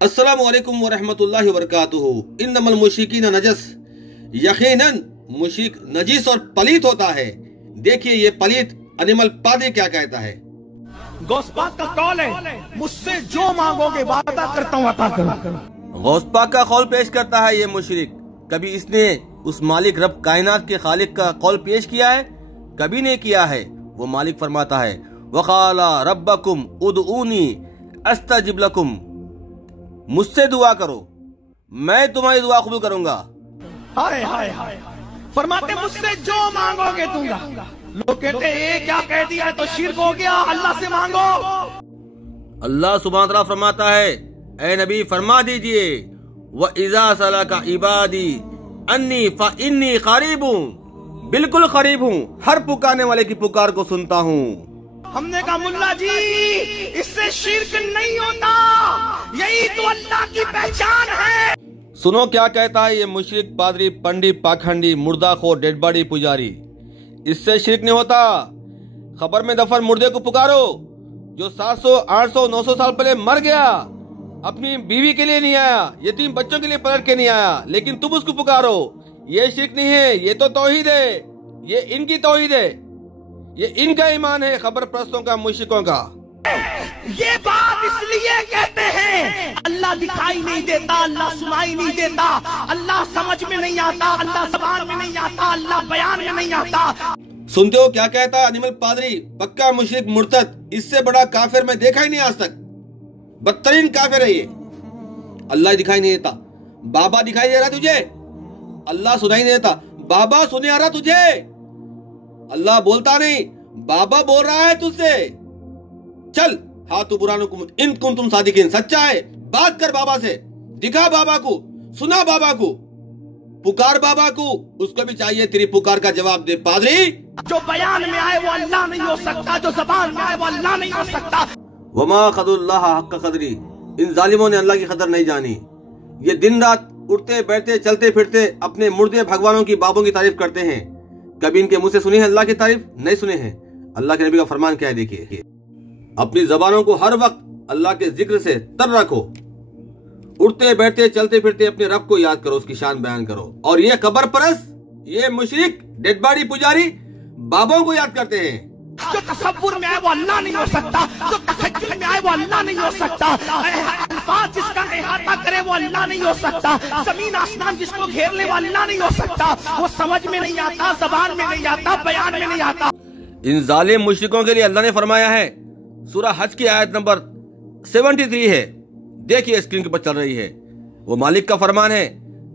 अस्सलामु अलैकुम वरहमतुल्लाहि वबरकातुहू। इन्नमल मुश्रिकीना नजस, यकीनन मुश्रिक नजीस और पलीत होता है। देखिए ये पलीत अनिमल पादरी क्या कहता है। गौस पाक का कौल है, मुझसे जो मांगोगे वादा करता हूँ अता करूँ। गौस पाक का कौल पेश करता है ये मुशरिक। कभी इसने उस मालिक रब कायनात के खालिक का कौल पेश किया है? कभी नहीं किया है। वो मालिक फरमाता है वक़ाला रब्बकुम उदऊनी अस्तजिब लकुम, मुझसे दुआ करो मैं तुम्हारी दुआ कबूल करूंगा। हाय हाय हाय, फरमाते मुझसे जो मांगोगे दूंगा। लोग कहते ये क्या कह दिया तो शिर्क हो गया, अल्लाह से मांगो। अल्लाह सुब्हानहू तआला फरमाता है ए नबी फरमा दीजिए व इज़ा सलका इबादी अन्नी फ इन्नी करीब हूँ, बिल्कुल करीब हूँ, हर पुकारने वाले की पुकार को सुनता हूँ। हमने कहा मुल्ला जी इससे शिर्क नहीं होता, यही तो अल्लाह की पहचान है। सुनो क्या कहता है ये मुशरिक पादरी पंडित पाखंडी मुर्दाखोर डेड बॉडी पुजारी। इससे शिर्क नहीं होता। खबर में दफन मुर्दे को पुकारो जो 700 800 900 साल पहले मर गया, अपनी बीवी के लिए नहीं आया, यतीम बच्चों के लिए पलट के नहीं आया, लेकिन तुम उसको पुकारो। ये शिर्क नहीं है, ये तो तौहीद है। ये इनकी तौहीद है, ये इनका ईमान है, खबर परस्तों का, मुश्रिकों का। ये बात इसलिए कहते हैं अल्लाह दिखाई नहीं देता, अल्लाह सुनाई नहीं देता, अल्लाह समझ में नहीं आता, अल्लाह ज़बान में नहीं आता, अल्लाह बयान में नहीं आता। सुनते हो क्या कहता है अनिमल पादरी, पक्का मुशरिक मुर्तद। इससे बड़ा काफिर मैं देखा ही नहीं आज तक। बदतरीन काफिर है ये। अल्लाह दिखाई नहीं देता, बाबा दिखाई दे रहा तुझे, अल्लाह सुनाई नहीं देता, बाबा सुने आ रहा तुझे, अल्लाह बोलता नहीं, बाबा बोल रहा है तुझसे। चल हाथु बुरानुकुम इन कुंतुम सादिकीन, सच्चा है बात कर बाबा से, दिखा बाबा को, सुना बाबा को, पुकार बाबा को, उसको भी चाहिए तेरी पुकार का जवाब दे। पादरी जो बयान में आए वो अल्लाह नहीं हो सकता, जो ज़बान में आए वो अल्लाह नहीं हो सकता। वमा क़दरुल्लाह हक़्क़ क़दरी, इन जालिमों ने अल्लाह की कदर नहीं जानी। ये दिन रात उठते बैठते चलते फिरते अपने मुर्दे भगवानों की बाबों की तारीफ करते हैं। कभी इनके मुंह से सुनी है अल्लाह की तारीफ? नहीं सुने हैं। अल्लाह के नबी का फरमान क्या है देखिए, अपनी जबानों को हर वक्त अल्लाह के जिक्र से तर रखो, उठते बैठते चलते फिरते अपने रब को याद करो, उसकी शान बयान करो। और ये कबर परस्त, ये मुशरिक डेड बॉडी पुजारी बाबों को याद करते हैं। जो तसव्वुर में आए वो अल्लाह नहीं हो सकता, जो तखय्युल में आए वो अल्लाह नहीं हो सकता, अल्फाज जिसका इहाता करे वो अल्लाह नहीं हो सकता, जमीन आसमान जिसको घेर ले वो अल्लाह नहीं हो सकता। वो समझ में नहीं आता, ज़बान में नहीं आता, बयान में नहीं आता। इन जालिम मुशरिकों के लिए अल्लाह ने फरमाया है, सूरह हज की आयत नंबर 73 है, देखिए स्क्रीन के ऊपर चल रही है। वो मालिक का फरमान है,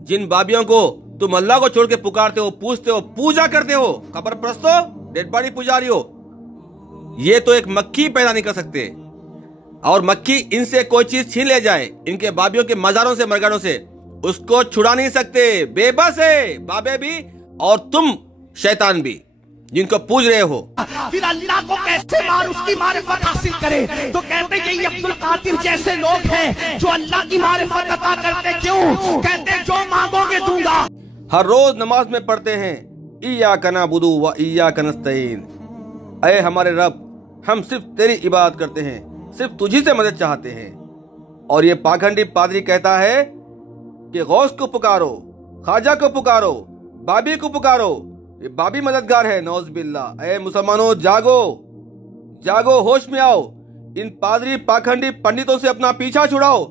जिन बाबियों को तुम अल्लाह को छोड़ के पुकारते हो, पूछते हो, पूजा करते हो, खबर परस्तो, डेड बॉडी पुजारी हो, ये तो एक मक्खी पैदा नहीं कर सकते। और मक्खी इनसे कोई चीज छीन ले जाए, इनके बाबियों के मजारों से मरगानों से, उसको छुड़ा नहीं सकते। बेबस है बाबे भी और तुम शैतान भी जिनको पूज रहे हो। फिर अल्लाह को कैसे मार उसकी मारिफत हासिल करे? तो कहते हैं ये अब्दुल कादिर जैसे लोग हैं जो अल्लाह की मारिफत अता करते। क्यों? कहते जो मांगोगे दूंगा। हर रोज नमाज में पढ़ते हैं इय्याका नअबुदु व इय्याका नस्तईन, ऐ हमारे रब हम सिर्फ तेरी इबादत करते हैं, सिर्फ तुझी से मदद चाहते हैं। और ये पाखंडी पादरी कहता है कि गौस को पुकारो, ख्वाजा को पुकारो, बाबी को पुकारो, ये बाबी मददगार है। नौज बिल्लाह। ऐ मुसलमानों जागो, जागो, होश में आओ। इन पादरी पाखंडी पंडितों से अपना पीछा छुड़ाओ,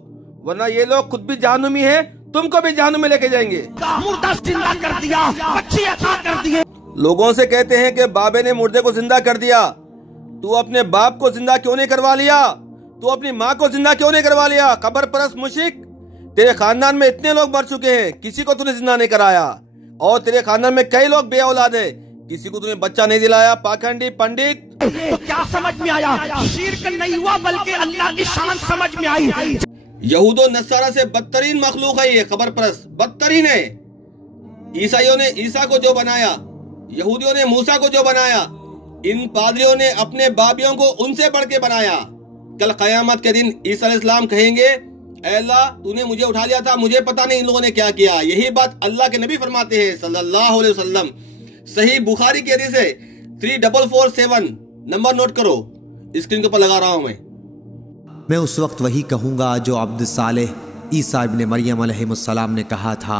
वरना ये लोग खुद भी जहन्नुमी है, तुमको भी जहन्नुम में लेके जाएंगे। मुर्दा जिंदा कर दिया, बच्चे अता कर दिए। लोगों से कहते हैं कि बाबे ने मुर्दे को जिंदा कर दिया, तू अपने बाप को जिंदा क्यों नहीं करवा लिया? तू अपनी माँ को जिंदा क्यों नहीं करवा लिया? कबर परस्त मुश्रिक, तेरे खानदान में इतने लोग मर चुके हैं, किसी को तूने जिंदा नहीं कराया। और तेरे खानदान में कई लोग बे औलाद है, किसी को तूने बच्चा नहीं दिलाया। पाखंडी पंडित, तो क्या समझ में आया? शिर्क नहीं हुआ बल्कि अल्लाह की शान समझ में आई। यहूदो नसारा से बदतरीन मखलूक है ये खबर परस्त, बदतरीन है। ईसाइयों ने ईसा को जो बनाया, यहूदियों ने मूसा को जो बनाया, इन पादरियों ने अपने बाबियों को उनसे बढ़ के बनाया। कल कयामत के दिन ईसा अलैहिस्सलाम कहेंगे, ऐ अल्लाह तूने मुझे उठा लिया था, मुझे पता नहीं इन लोगों ने क्या किया। यही बात अल्लाह के नबी फरमाते हैं सल्लल्लाहु अलैहि वसल्लम। सही बुखारी की हदीस है 3447, नंबर नोट करो, स्क्रीन के ऊपर लगा रहा हूं मैं। मैं उस वक्त वही कहूँगा जो अब्द सालेह ईसा इब्न मरियम अलैहिस्सलाम ने कहा था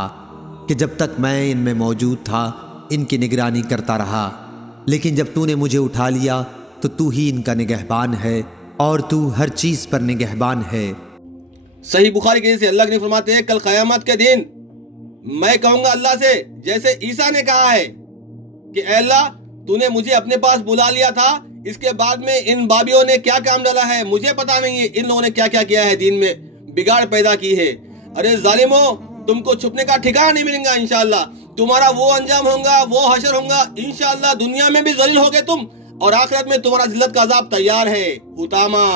कि जब तक मैं इनमें मौजूद था इनकी निगरानी करता रहा, लेकिन जब तूने मुझे उठा लिया तो तू ही इनका निगहबान है और तू हर चीज़ पर निगहबान है। सही बुखारी के जैसे अल्लाह ने फरमाते हैं, कल क़यामत के दिन मैं कहूंगा अल्लाह से जैसे ईसा ने कहा है कि अल्लाह तूने मुझे अपने पास बुला लिया था, इसके बाद में इन बाबियों ने क्या काम डाला है मुझे पता नहीं है, इन लोगों ने क्या क्या किया है, दीन में बिगाड़ पैदा की है। अरे जालिमो, तुमको छुपने का ठिकाना नहीं मिलेगा। इंशाअल्लाह तुम्हारा वो अंजाम होगा, वो हशर होगा। इंशाअल्लाह दुनिया में भी जलील होगे तुम और आखिरत में तुम्हारा जिल्लत का अजाब तैयार है। हुतामा।